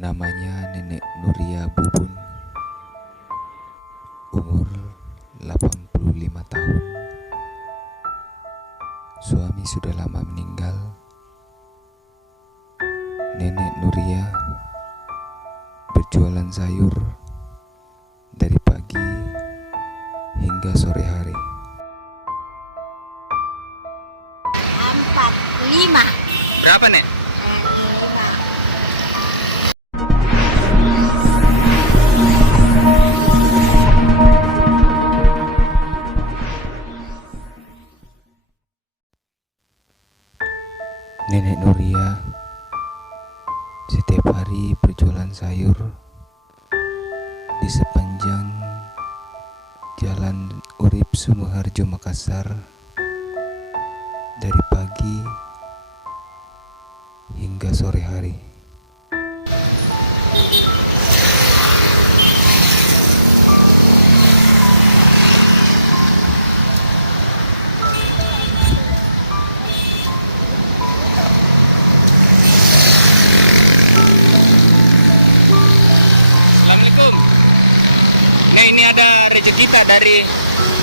Namanya Nenek Nuria Bubun, umur 85 tahun. Suami sudah lama meninggal. Nenek Nuria berjualan sayur dari pagi hingga sore hari. 45. Berapa, Nek? Nenek Nuria setiap hari berjualan sayur di sepanjang Jalan Urip Sumoharjo Makassar dari pagi hingga sore hari. Assalamualaikum. Nek, ini ada rezeki kita dari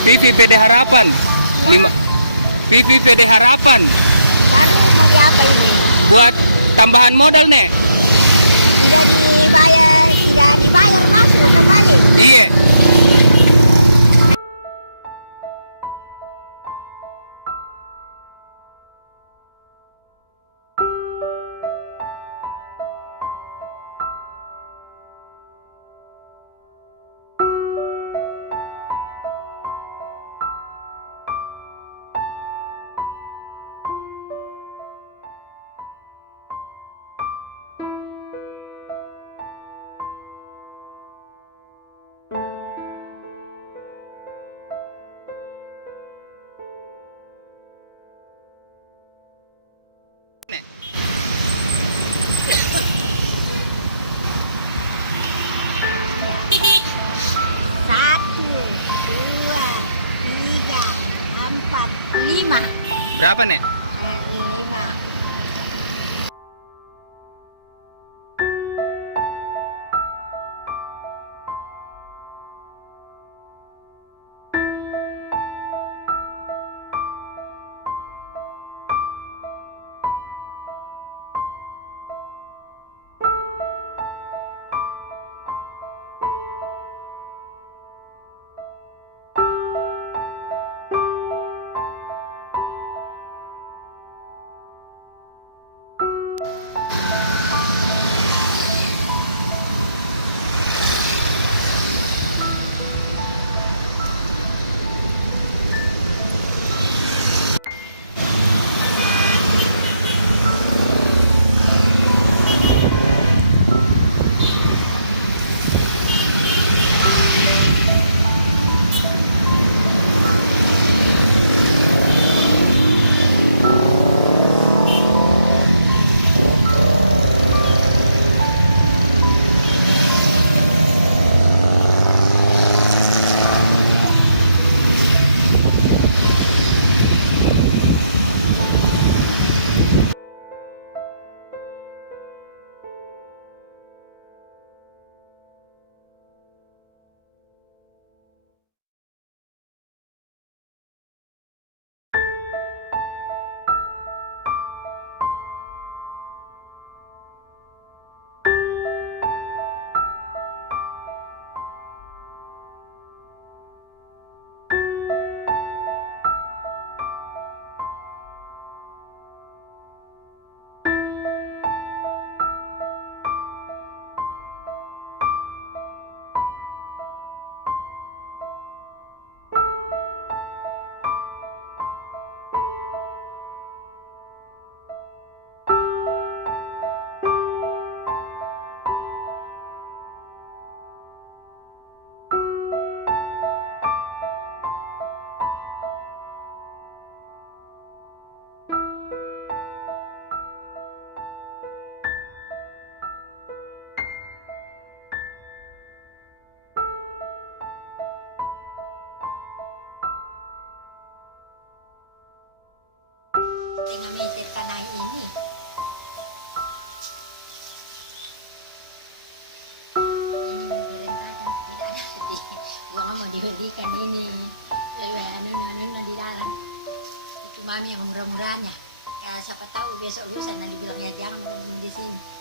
PVPD Harapan. 5 PVPD Harapan Ini apa ini? buat tambahan modal, Nek. Dibayar masuk kembali. Iya. yang murah-murahnya. Ya, siapa tahu besok lusa nanti bilang ya jangan di sini.